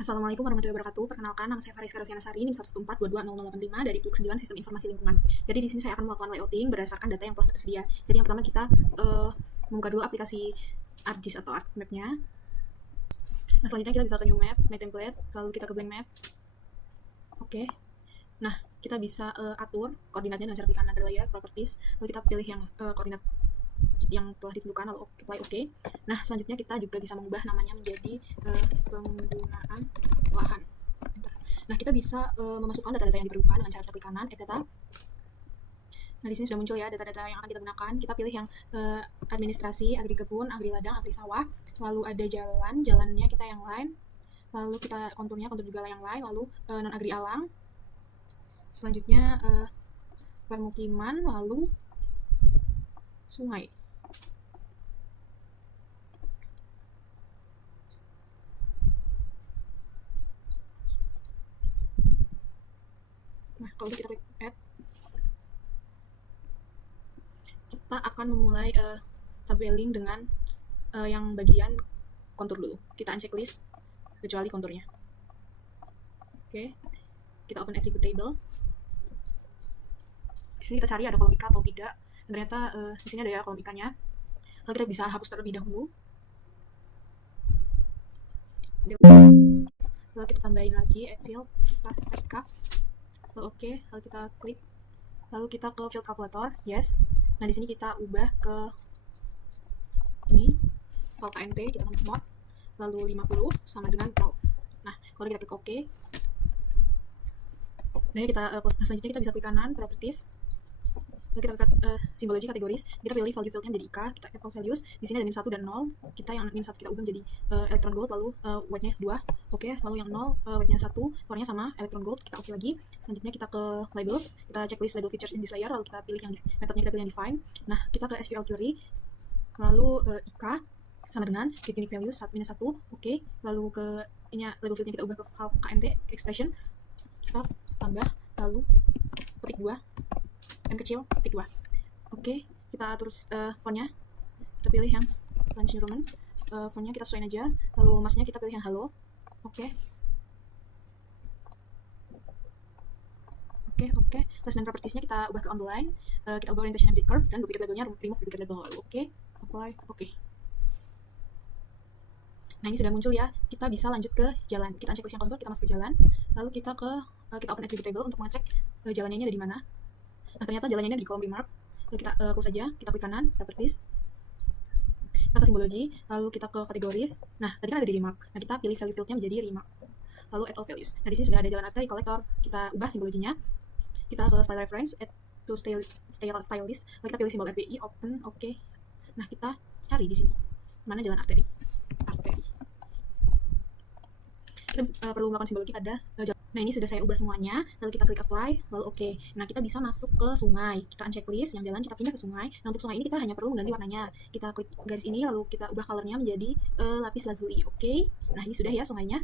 Assalamualaikum warahmatullahi wabarakatuh. Perkenalkan, nama saya Fariska Rosianasari, NIM 114220085 dari PLUK 9 Sistem Informasi Lingkungan. Jadi di sini saya akan melakukan layouting berdasarkan data yang telah tersedia. Jadi yang pertama kita membuka dulu aplikasi ArcGIS atau ArcMap-nya. Nah, selanjutnya kita bisa ke New Map, My Template, lalu kita ke Blank Map. Oke. Nah, kita bisa atur koordinatnya dengan cara klik kanan dari layer, Properties, lalu kita pilih yang koordinat yang telah ditentukan, lalu apply OK. Nah, selanjutnya kita juga bisa mengubah namanya menjadi penggunaan lahan. Nah, kita bisa memasukkan data-data yang diperlukan dengan cara klik kanan, Add Data. Nah, di sini sudah muncul ya data-data yang akan kita gunakan. Kita pilih yang administrasi, agri kebun, agri ladang, agri sawah. Lalu ada jalannya kita yang lain. Lalu kita kontur juga yang lain. Lalu non-agri alang. Selanjutnya permukiman, lalu sungai. Nah, kalau kita klik Add, kita akan memulai tabeling dengan yang bagian kontur dulu. Kita unchecklist kecuali konturnya. Oke, kita open attribute table. Di sini kita cari ada kolom ika atau tidak. Dan ternyata di sini ada ya kolom ikanya. Lalu kita bisa hapus terlebih dahulu. Lalu kita tambahin lagi add field, kita ika. Lalu oke, lalu kita klik. Lalu kita ke field calculator, yes. Nah, di sini kita ubah ke ini, file KNT, kita tambah mod, lalu 50 sama dengan 0. Nah, kalau kita klik OK, nah kita selanjutnya kita bisa klik kanan, properties, lalu kita klik simbologi kategoris, kita pilih value fieldnya menjadi IKA, kita add all values, di sini ada min 1 dan 0, kita yang min 1 kita ubah menjadi electron gold, lalu weight-nya 2, oke, lalu yang 0 weight-nya 1, warnanya sama, electron gold, kita oke lagi. Selanjutnya kita ke labels, kita checklist label features in this layer, lalu kita pilih yang metodenya, kita pilih yang define. Nah, kita ke SQL query, lalu IKA sama dengan get unique value minus 1, oke, lalu ke ini label fieldnya kita ubah ke KMT expression, kita tambah, lalu petik 2, M kecil, petik 2. Oke, kita atur fontnya, kita pilih yang Times New Roman, fontnya kita sesuaiin aja, lalu masnya kita pilih yang halo. Oke, terus dan propertiesnya kita ubah ke on the line, kita ubah orientation and curve, dan duplicate labelnya remove duplicate label, lalu oke, apply, oke. Nah, ini sudah muncul ya, kita bisa lanjut ke jalan. Kita uncheck yang kontur, kita masuk ke jalan, lalu kita kita open attribute table untuk mengecek jalannya ini ada di mana. Nah, ternyata jalannya ini ada di kolom remark. Lalu kita close saja, kita klik kanan, properties, kita ke simbologi, lalu kita ke kategoris. Nah, tadi kan ada di remark. Nah, kita pilih value fieldnya menjadi remark, lalu add all values. Nah, di sini sudah ada jalan artery collector, kita ubah simbologinya, kita ke style reference, add to style list, lalu kita pilih simbol RBI, open, oke. Nah, kita cari di sini mana jalan arteri. Kita perlu melakukan simbologi pada jalan. Nah, ini sudah saya ubah semuanya, lalu kita klik apply, lalu oke. Nah, kita bisa masuk ke sungai, kita unchecklist yang jalan, kita pindah ke sungai. Nah, untuk sungai ini kita hanya perlu mengganti warnanya, kita klik garis ini, lalu kita ubah colornya menjadi lapis lazuli, oke. Nah, ini sudah ya sungainya.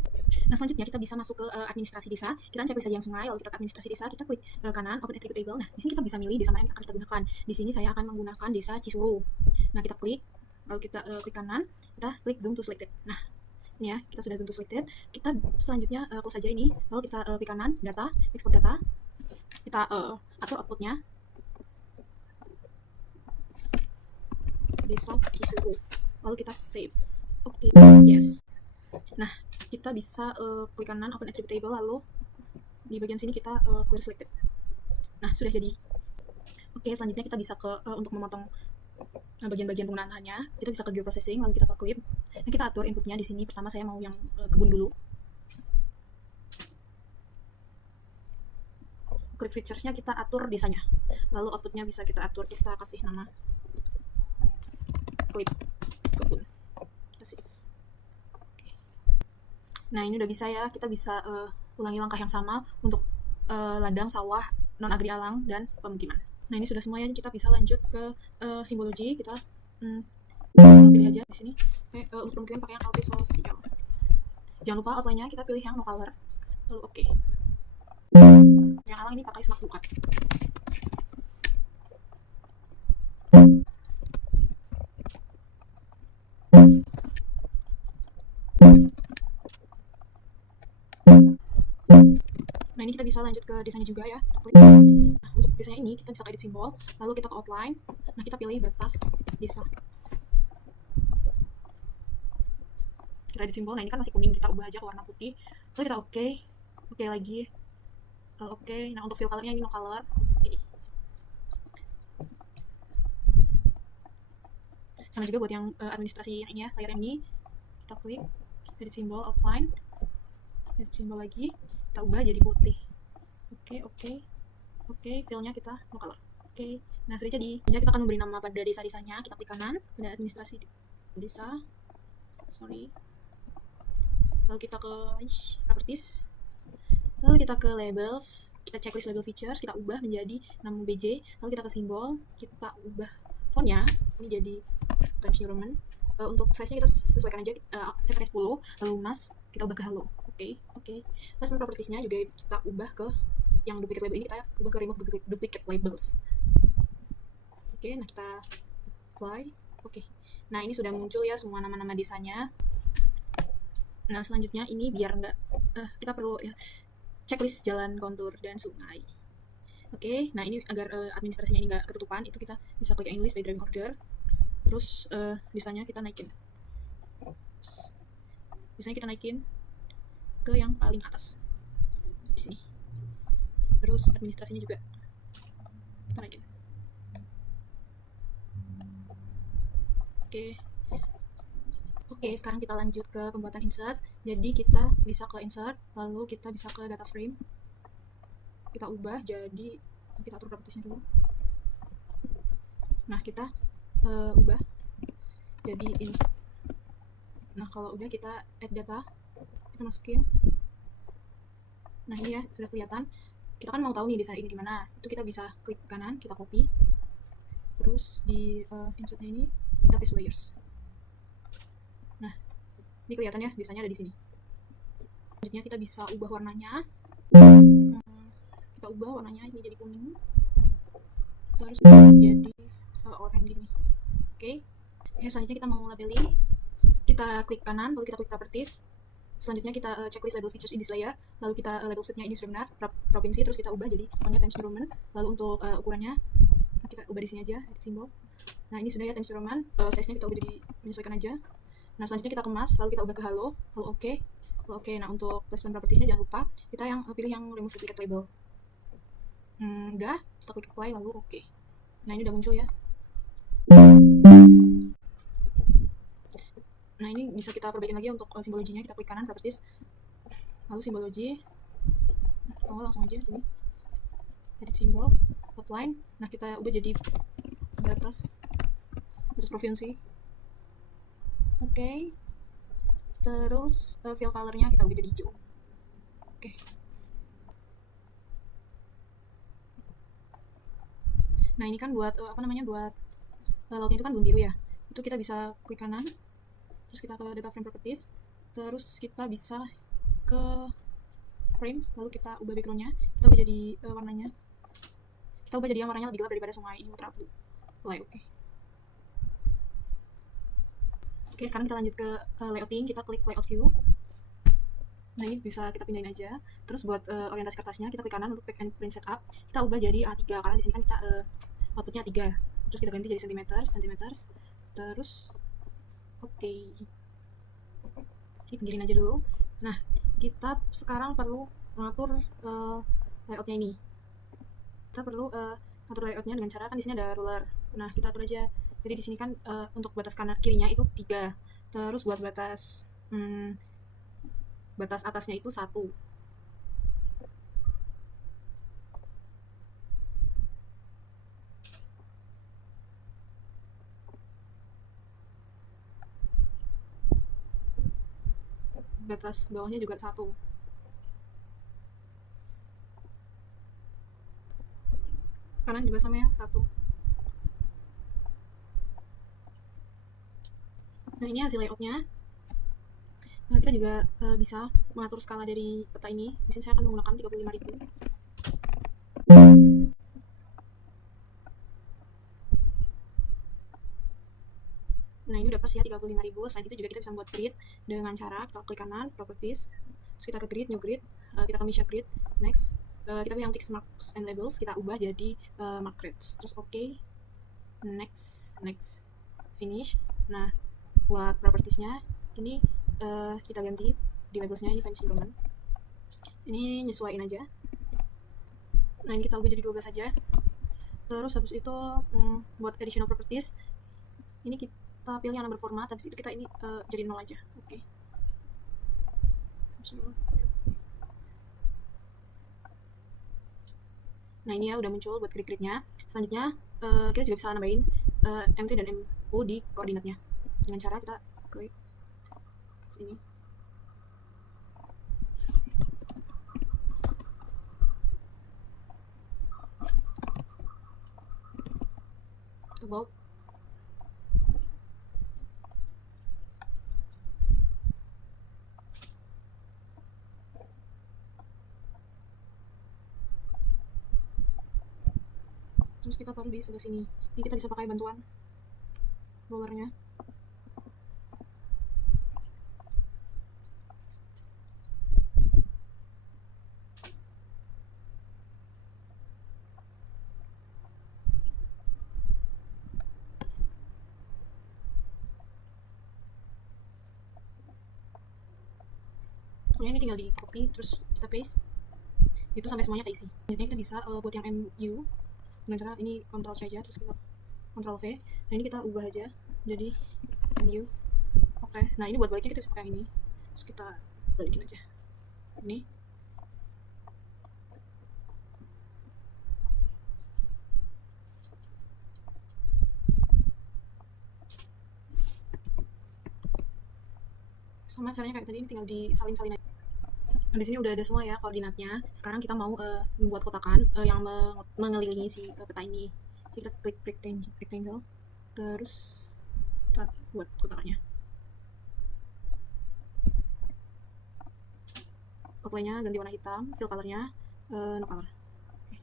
Nah, selanjutnya kita bisa masuk ke administrasi desa, kita unchecklist saja yang sungai, lalu kita ke administrasi desa, kita klik kanan, open attribute table. Nah, di sini kita bisa milih desa mana yang akan kita gunakan. Di sini saya akan menggunakan desa Cisuru. Nah, kita klik, lalu kita klik kanan, kita klik zoom to selected. Nah, ini ya, kita sudah zoom to selected. Kita selanjutnya close saja ini, lalu kita klik kanan, data, export data, kita atur outputnya, desa Cisuru, lalu kita save. Oke, yes. Nah, kita bisa klik kanan, open attribute table, lalu di bagian sini kita clear selected. Nah, sudah jadi. Oke, selanjutnya kita bisa untuk memotong bagian-bagian penggunaan lahannya, kita bisa ke geoprocessing, lalu kita ke clip. Nah, kita atur inputnya di sini. Pertama saya mau yang kebun dulu. Clip features-nya kita atur desanya. Lalu outputnya bisa kita atur, kita kasih nama clip kebun. Kita save. Oke. Nah, ini udah bisa ya. Kita bisa ulangi langkah yang sama untuk ladang, sawah, non-agri alang, dan pemukiman. Nah, ini sudah semuanya, kita bisa lanjut ke simbologi. Kita pilih aja di sini. Untuk pemukiman pakai yang LP sosial. Jangan lupa outline-nya kita pilih yang no color. Lalu oke. Yang alang ini pakai smart lookup. ini kita bisa lanjut ke desainnya juga ya. Kita klik. Nah, untuk desainnya ini kita bisa ke edit simbol, lalu kita ke outline. Nah, kita pilih batas desa. Kita edit simbol. Nah, ini kan masih kuning, kita ubah aja ke warna putih. Lalu kita oke lagi. Oke. Nah, untuk fill colornya ini no color. Oke. Sama juga buat yang administrasi yang ini ya, layar ini. Kita klik edit simbol, outline, edit simbol lagi, kita ubah jadi putih. Oke, fillnya kita no color. Oke, nah sudah jadi. Jadi kita akan memberi nama pada desa-desanya. Kita klik kanan pada administrasi desa. Lalu kita ke properties. Lalu kita ke labels. Kita checklist label features. Kita ubah menjadi nama BJ. Lalu kita ke simbol. Kita ubah fontnya. Ini jadi Times New Roman. Untuk size-nya kita sesuaikan aja. Saya pakai 10. Lalu mas kita ubah ke hello. Oke. Placement properties-nya juga kita ubah ke yang duplicate label ini, kita ubah ke remove duplicate labels. Oke, nah kita apply. Oke. Nah, ini sudah muncul ya semua nama-nama desanya. Nah, selanjutnya ini biar nggak kita perlu ya checklist jalan, kontur, dan sungai. Oke, nah ini agar administrasinya ini nggak ketutupan, itu kita bisa klik yang English by driving order. Terus bisanya kita naikin. Ke yang paling atas di sini. Terus administrasinya juga kita naikin. Oke, sekarang kita lanjut ke pembuatan insert. Jadi kita bisa ke insert, lalu kita bisa ke data frame. Kita ubah jadi, kita atur propertiesnya dulu. Nah, kita ubah jadi insert. Nah, kalau udah kita add data, kita masukin. Nah, ini ya sudah kelihatan. Kita kan mau tahu nih desain ini di mana. Itu kita bisa klik kanan, kita copy. Terus di insertnya ini kita paste layers. Nah, ini kelihatan ya desainnya ada di sini. Selanjutnya kita bisa ubah warnanya. Kita ubah warnanya ini jadi kuning. Terus jadi oranye gini. Oke. Selanjutnya kita mau labeling. Kita klik kanan, lalu kita klik properties. Selanjutnya kita checklist label features in this layer. Lalu kita label fitnya ini sudah benar, provinsi, terus kita ubah jadi fontnya Times New Roman. Lalu untuk ukurannya kita ubah di sini aja, edit simbol. Nah, ini sudah ya Times New Roman. Size-nya kita ubah jadi menyesuaikan aja. Nah, selanjutnya kita kemas, lalu kita ubah ke hello oke. Nah, untuk placement properties-nya jangan lupa kita yang pilih yang remove duplicate label. Udah, kita klik apply lalu oke. Nah, ini udah muncul ya. Nah, ini bisa kita perbaikin lagi untuk simbologinya. Kita klik kanan properties, lalu simbologi. Nah, langsung aja ini edit simbol, outline. Nah, kita ubah jadi batas provinsi. Oke. Terus fill color-nya kita ubah jadi hijau. Oke. Nah, ini kan buat buat lautnya itu kan belum biru ya. Itu kita bisa klik kanan. Terus kita ke data frame properties. Terus kita bisa ke frame, lalu kita ubah background-nya. Kita ubah jadi warnanya. Kita ubah jadi yang warnanya lebih gelap daripada sungai, ini ultra blue. Oke. Oke, sekarang kita lanjut ke layouting. Kita klik layout view. Nah, ini bisa kita pindahin aja. Terus buat orientasi kertasnya kita klik kanan untuk pack and print setup. Kita ubah jadi A3 karena di sini kan kita outputnya A3. Terus kita ganti jadi cm. Terus oke. Pinggirin aja dulu. Nah, kita sekarang perlu mengatur layoutnya ini. Kita perlu atur layoutnya dengan cara, kan di sini ada ruler. Nah, kita atur aja. Jadi di sini kan untuk batas kanan kirinya itu 3. Terus buat batas atasnya itu 1. Batas bawahnya juga 1. Kanan juga sama ya, 1. Nah, ini hasil layoutnya. Kita juga bisa mengatur skala dari peta ini. Di sini saya akan menggunakan 35.000. Nah, ini udah pas ya 35.000. Selain itu juga kita bisa membuat grid dengan cara kita klik kanan, properties, terus kita ke grid, new grid, kita ke Misha Grid. Next, kita pilih yang text marks and labels, kita ubah jadi mark grids. Terus oke, next, finish. Nah, buat propertiesnya ini kita ganti di labelsnya, ini Times New Roman. Ini nyesuaiin aja. Nah, ini kita ubah jadi 12 saja. Terus habis itu buat additional properties, ini kita pilih yang number format, habis itu kita ini jadi 0 aja. Oke. Nah, ini ya udah muncul buat grid-gridnya. Selanjutnya kita juga bisa nambahin MT dan MO di koordinatnya dengan cara kita klik sini. Kita bold. Terus kita taruh di sebelah sini. Ini kita bisa pakai bantuan rollernya. Pokoknya ini tinggal di copy terus kita paste. Itu sampai semuanya keisi. Selanjutnya kita bisa buat yang MU dengan cara ini Ctrl C aja, terus kita Ctrl V. Nah, ini kita ubah aja jadi MU. Oke. Nah, ini buat baliknya kita bisa pakai ini. Terus kita balikin aja. Ini. Sama caranya kayak tadi, ini tinggal disalin-salin aja. Nah, di sini udah ada semua ya koordinatnya. Sekarang kita mau membuat kotakan yang mengelilingi si peta ini. Jadi kita klik rectangle, terus kita buat kotakannya. Outline-nya ganti warna hitam, fill color-nya no color. Okay.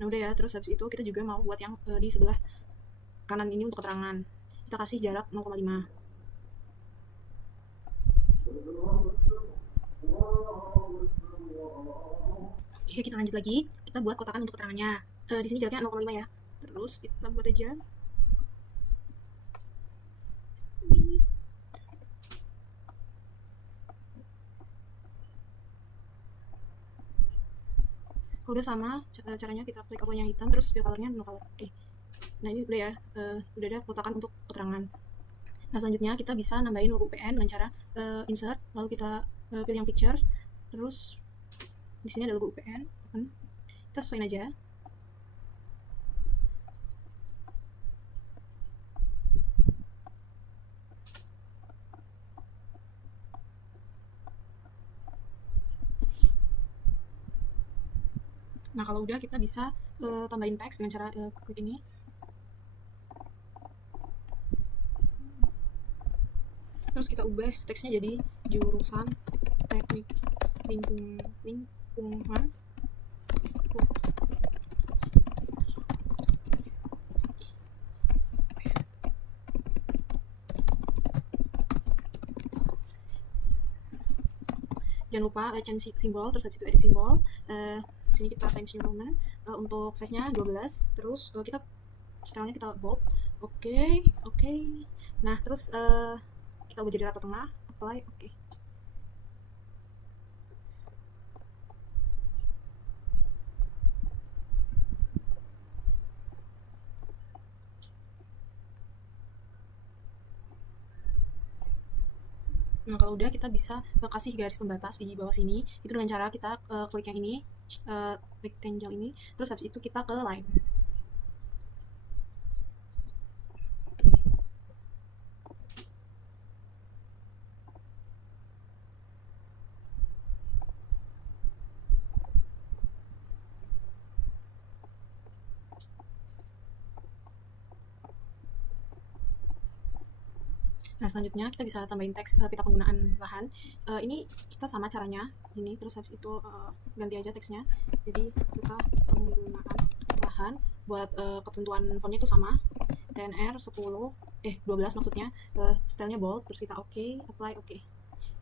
Nah, udah ya. Terus habis itu kita juga mau buat yang di sebelah kanan ini untuk keterangan. Kita kasih jarak 0,5. Oke, kita lanjut lagi. Kita buat kotakan untuk keterangannya. Di sini jaraknya 0,5 ya. Terus kita buat aja. Kalau udah sama caranya, kita klik outline yang hitam terus fill color-nya no color. Oke. Nah, ini udah ya. Udah ada kotakan untuk keterangan. Nah, selanjutnya kita bisa nambahin logo UPN dengan cara insert, lalu kita pilih yang picture, terus di sini ada logo UPN, open. Kita sesuaiin aja. Nah, kalau udah kita bisa tambahin teks dengan cara klik ini. Terus kita ubah teksnya jadi jurusan teknik lingkungan. Jangan lupa change simbol, terus habis itu edit simbol. Sini kita Times New Roman. Untuk size-nya 12. Terus kita stylenya kita bold. Oke. Nah, terus kita ubah jadi rata tengah, apply, oke. Nah, kalau udah kita bisa kasih garis pembatas di bawah sini. Itu dengan cara kita klik yang ini, rectangle ini, terus habis itu kita ke line. Nah, selanjutnya kita bisa tambahin teks peta penggunaan lahan. Ini kita sama caranya, ini terus habis itu ganti aja teksnya. Jadi peta penggunaan lahan, buat ketentuan fontnya itu sama, TNR 12 maksudnya, stylenya bold, terus kita oke, apply, oke.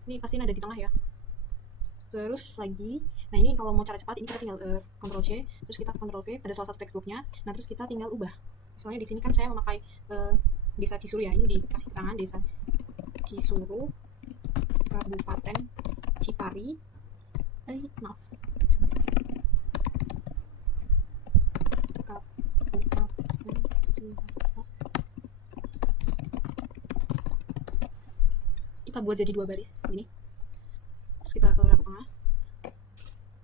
Ini pasti ada di tengah ya. Terus lagi, nah ini kalau mau cara cepat ini kita tinggal Ctrl C, terus kita Ctrl V pada salah satu textbooknya. Nah terus kita tinggal ubah. Misalnya di sini kan saya memakai desa Cisuru ya, ini dikasih keterangan desa Cisuru, Kabupaten Cipari, maaf, Kabupaten Cipari. Kita buat jadi 2 baris gini. Terus kita ke tengah,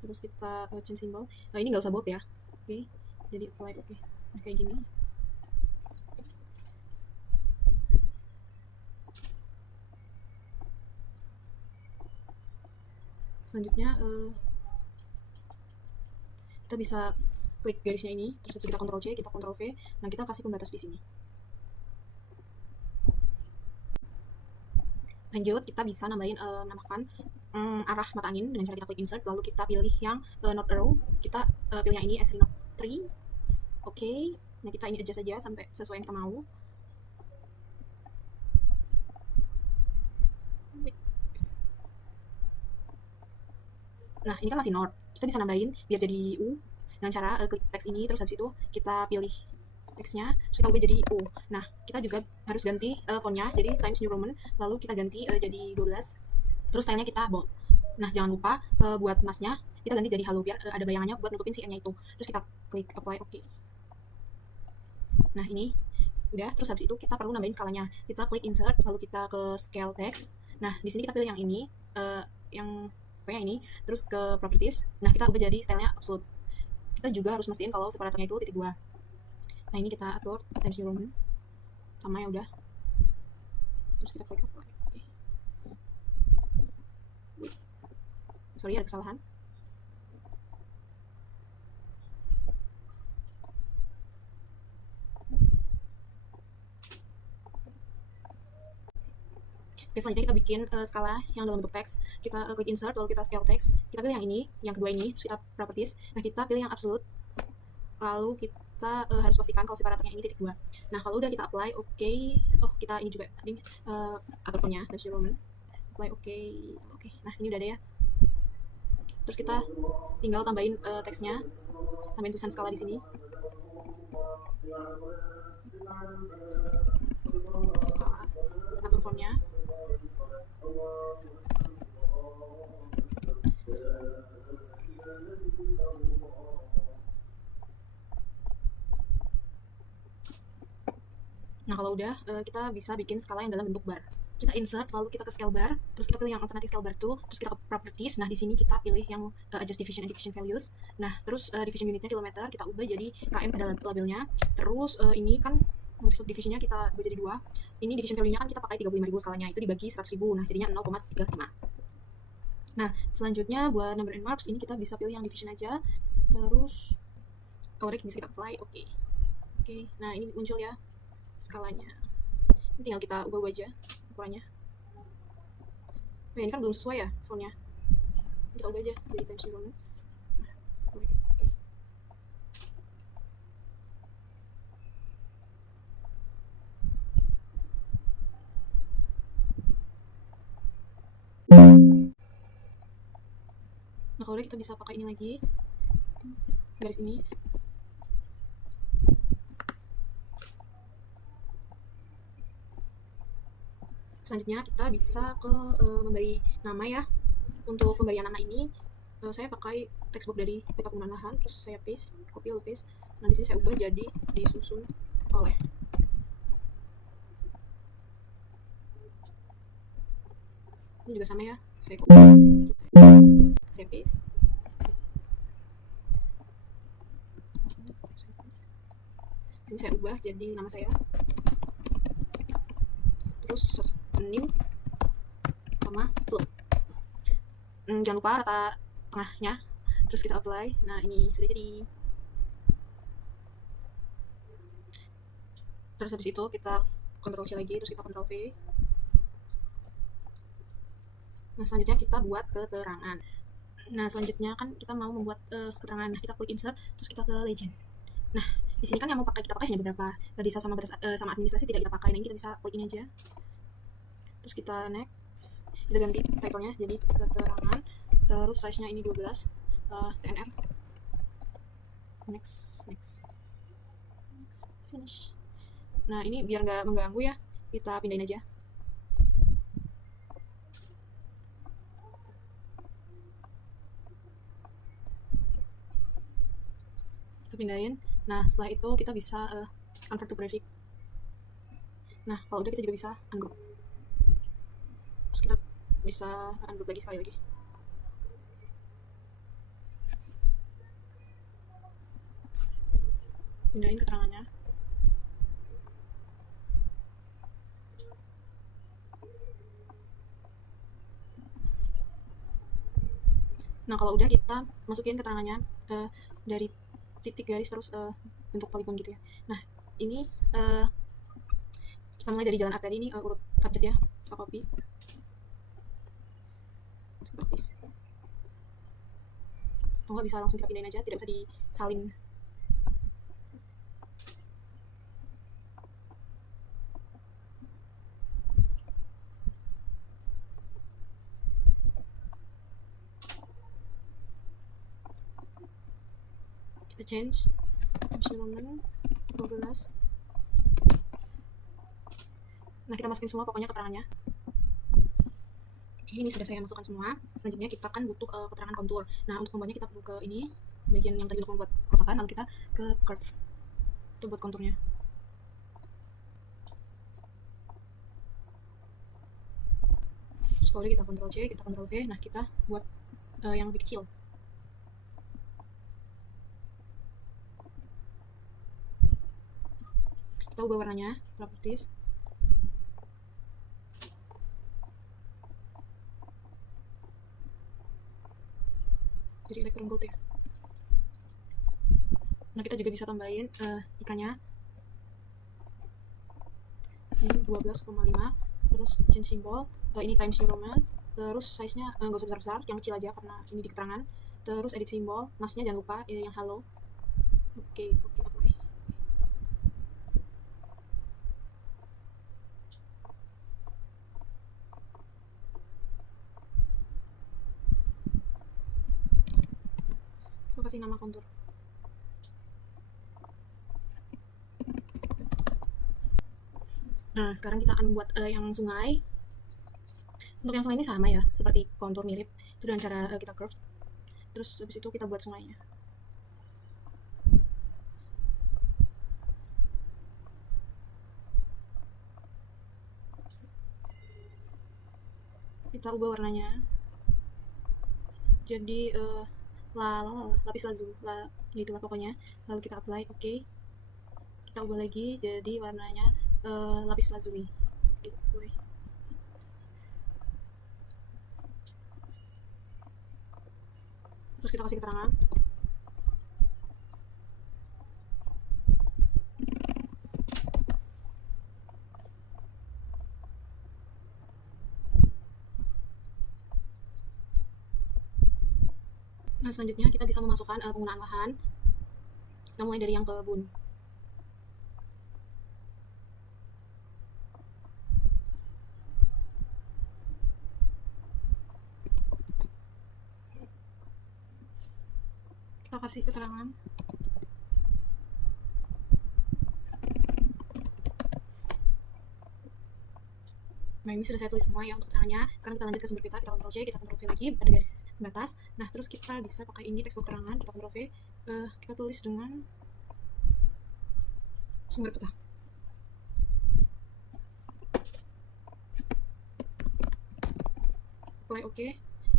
terus kita change symbol. Nah ini nggak usah bold ya, oke. Jadi apply, oke. Nah, kayak gini. Selanjutnya kita bisa klik garisnya ini, terus kita Ctrl C, kita Ctrl V. Nah kita kasih pembatas di sini. Lanjut, kita bisa nambahkan arah mata angin dengan cara kita klik insert, lalu kita pilih yang north arrow, kita pilih yang ini S3 oke. Nah kita ini adjust saja sampai sesuai yang kita mau. Nah ini kan masih north, kita bisa nambahin biar jadi U dengan cara klik teks ini, terus habis itu kita pilih teksnya, terus kita ubah jadi U. Nah kita juga harus ganti fontnya jadi Times New Roman, lalu kita ganti jadi 12, terus stylenya kita bold. Nah jangan lupa buat masnya kita ganti jadi halo biar ada bayangannya buat nutupin si N-nya itu. Terus kita klik apply, oke. Nah ini udah, terus habis itu kita perlu nambahin skalanya. Kita klik insert, lalu kita ke scale text. Nah di sini kita pilih yang ini, yang pokoknya ini, terus ke properties. Nah kita ubah jadi stylenya absolute. Kita juga harus mastiin kalau separatornya itu titik 2. Nah ini kita atur Times New Roman sama ya udah, terus kita klik apply, oke. Sorry ada kesalahan. Oke, selanjutnya kita bikin skala yang dalam bentuk teks. Kita klik insert, lalu kita scale text. Kita pilih yang ini, yang kedua ini, terus kita properties. Nah kita pilih yang absolute, lalu kita harus pastikan kalau separatornya ini titik 2. Nah kalau udah kita apply, oke. Oh kita ini juga atur fontnya Times New Roman, apply, oke. Nah ini udah ada ya. Terus kita tinggal tambahin teksnya, tambahin tulisan skala di sini. Skala, atur fontnya. Nah kalau udah, kita bisa bikin skala yang dalam bentuk bar. Kita insert, lalu kita ke scale bar, terus kita pilih yang alternative scale bar tool, terus kita ke properties. Nah di sini kita pilih yang adjust division and division values. Nah terus division unitnya kilometer, kita ubah jadi km pada labelnya. Terus ini kan divisionnya kita ubah jadi 2. Ini division value-nya kan kita pakai 35.000 skalanya, itu dibagi 100.000. Nah jadinya 0,35. Nah selanjutnya buat number and marks ini kita bisa pilih yang division aja. Terus color bisa kita apply, oke. Nah ini muncul ya skalanya. Ini tinggal kita ubah aja ukurannya. Ini kan belum sesuai ya fontnya. Kita ubah aja jadi Times New Roman. Nah kalau kita bisa pakai ini lagi, garis ini. Selanjutnya kita bisa ke memberi nama ya. Untuk pemberian nama ini saya pakai textbook dari Peta Penggunaan Lahan, terus saya paste, copy lalu paste. Nah di sini saya ubah jadi disusun oleh. Ini juga sama ya, saya copy, saya paste. Sini saya ubah jadi nama saya. Terus new sama loop. Jangan lupa rata tengahnya, terus kita apply. Nah ini sudah jadi. Terus habis itu kita Ctrl C lagi, terus kita Ctrl V. Nah selanjutnya kita buat keterangan. Nah selanjutnya kan kita mau membuat keterangan. Nah kita klik insert, terus kita ke legend. Nah di sini kan yang mau kita pakai hanya beberapa. Desa sama administrasi tidak kita pakai. Nah ini kita bisa klik ini aja. Terus kita next, kita ganti title-nya jadi keterangan, terus size-nya ini 12, TNR. Next, finish. Nah, ini biar nggak mengganggu ya, kita pindahin aja. Kita pindahin. Nah, setelah itu kita bisa convert to graphic. Nah, kalau udah kita juga bisa ungroup. Terus kita bisa ungroup lagi sekali lagi. Pindahin keterangannya. Nah, kalau udah kita masukin keterangannya dari titik garis terus bentuk poligon gitu ya. Nah, ini kita mulai dari jalan arteri ini urut abjad ya. Kita copy. Kita paste. Atau nggak bisa langsung kita pindahin aja, tidak usah disalin. Kita change measurement 12. Nah, kita masukin semua pokoknya keterangannya. Oke, ini sudah saya masukkan semua. Selanjutnya kita kan butuh keterangan kontur. Nah, untuk membuatnya kita perlu ke ini bagian yang tadi untuk membuat kotakan, lalu kita ke curve itu buat konturnya. Terus kalau udah kita Ctrl C, kita Ctrl V. Nah, kita buat yang lebih kecil. Kita ubah warnanya, properties. Jadi electron gold ya. Nah, kita juga bisa tambahin ikannya. Ini 12,5. Terus change symbol. Ini times New Roman. Terus size-nya nggak usah besar-besar, yang kecil aja karena ini di keterangan. Terus edit symbol. Masknya jangan lupa yang halo. Oke, apply. So, kasih nama kontur. Nah, sekarang kita akan buat yang sungai. Untuk yang sungai ini sama ya, seperti kontur mirip. Itu dengan cara kita curve. Terus habis itu kita buat sungainya. Kita ubah warnanya. Jadi lapis lazuli, ya itulah pokoknya. Lalu kita apply, oke. Kita ubah lagi jadi warnanya lapis lazuli. Kita apply. Terus kita kasih keterangan. Nah, selanjutnya kita bisa memasukkan penggunaan lahan. Kita mulai dari yang kebun. Kita kasih keterangan. Nah, ini sudah saya tulis semua ya untuk keterangannya. Sekarang kita lanjut ke sumber peta, kita Ctrl C, kita Ctrl V lagi pada garis pembatas. Nah, terus kita bisa pakai ini teks keterangan, kita Ctrl V, kita tulis dengan sumber peta. Apply oke.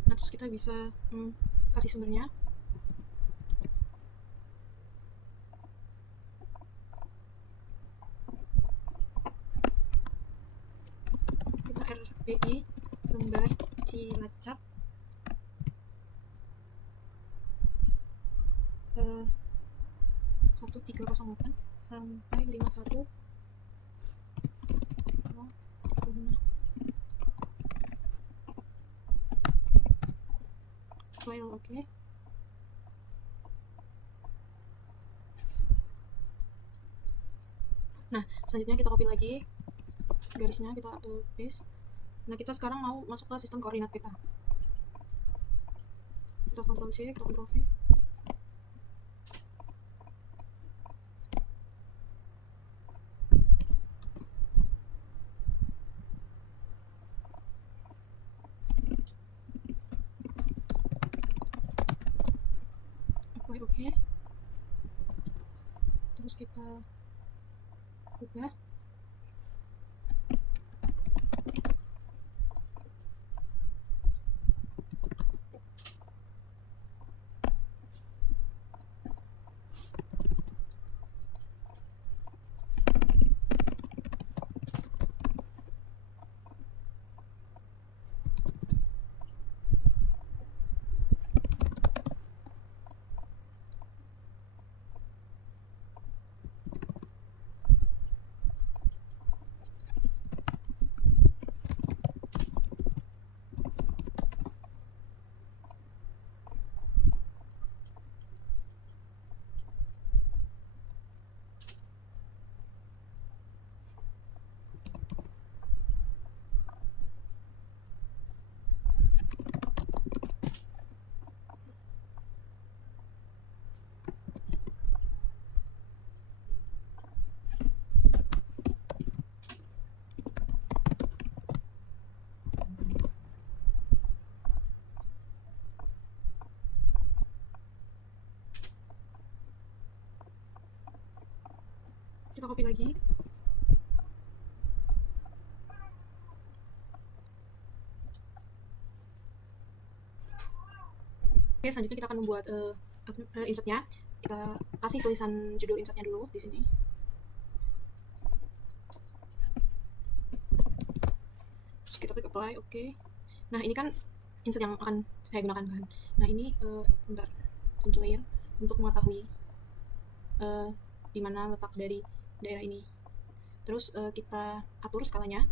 Nah, terus kita bisa kasih sumbernya. RPI lembar Cilacap 1308 sampai 51 file oke. Nah, selanjutnya kita copy lagi garisnya, kita paste. Nah, kita sekarang mau masuk ke sistem koordinat peta. kita Ctrl C, kita Ctrl V. Oke. Terus kita ubah. Kita copy lagi. Oke, selanjutnya kita akan membuat insertnya. Kita kasih tulisan judul insertnya dulu di sini. Terus kita klik apply, oke. Nah, ini kan insert yang akan saya gunakan kan. Nah, ini bentar, sentuh layer untuk mengetahui di mana letak dari daerah ini. Terus kita atur skalanya.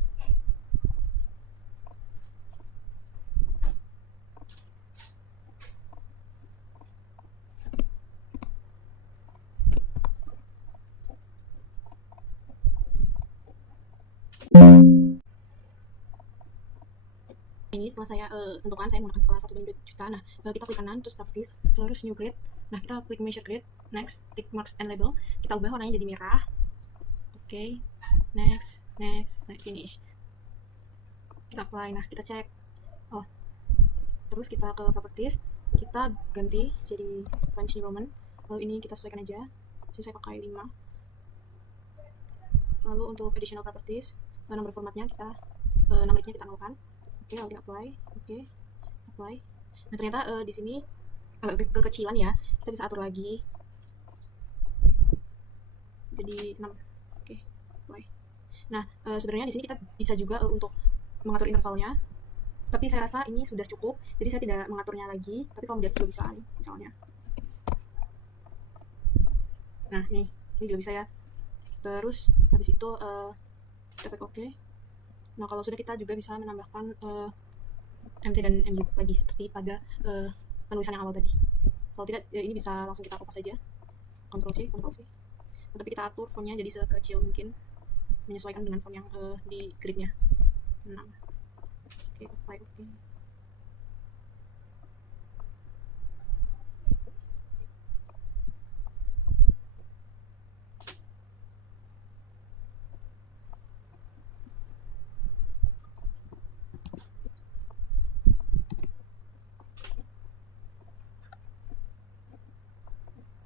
Ini setelah saya tentukan saya menggunakan skala 1/2 juta. Nah, kita klik kanan, terus properties, terus new grid. Nah, kita klik measure grid, next, tick marks and label. Kita ubah warnanya jadi merah. Oke, next, finish. Kita apply. Nah, kita cek. Oh, terus kita ke properties, kita ganti jadi Times New Roman. Lalu ini kita sesuaikan aja. Jadi saya pakai 5. Lalu untuk additional properties, nomor formatnya kita numericnya kita nolkan. Oke, lalu kita apply. Oke, apply. Nah, ternyata di sini kekecilan ya. Kita bisa atur lagi. Jadi 6. Oke, apply. Nah, sebenarnya di sini kita bisa juga untuk mengatur intervalnya. Tapi saya rasa ini sudah cukup. Jadi saya tidak mengaturnya lagi. Tapi kalau melihat juga bisa nih, misalnya. Nah, ini juga bisa ya. Terus habis itu kita klik OK. Nah, kalau sudah kita juga bisa menambahkan MT dan MU lagi seperti pada penulisan yang awal tadi. Kalau tidak, ini bisa langsung kita kopas saja. Ctrl C, Ctrl V. Nah, tapi kita atur fontnya jadi sekecil mungkin, menyesuaikan dengan font yang di gridnya. 6. Oke, apply OK.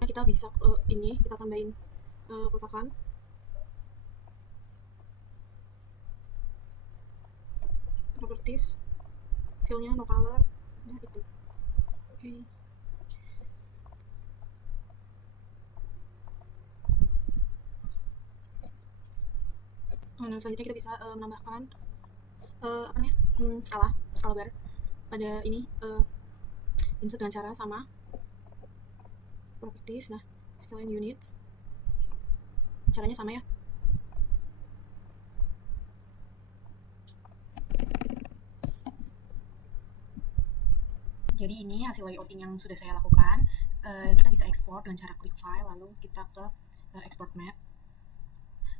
Kita bisa ini kita tambahin kotakan. Properties, fill-nya no color, nah itu. Oke. Nah, selanjutnya kita bisa menambahkan apa namanya skala bar pada ini insert dengan cara sama properties. Nah, scale and units caranya sama ya. Jadi ini hasil layouting yang sudah saya lakukan. Kita bisa ekspor dengan cara klik file, lalu kita ke export map,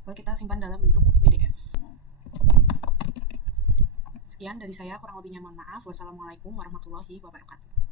lalu kita simpan dalam bentuk PDF. Sekian dari saya, kurang lebihnya mohon maaf. Wassalamualaikum warahmatullahi wabarakatuh.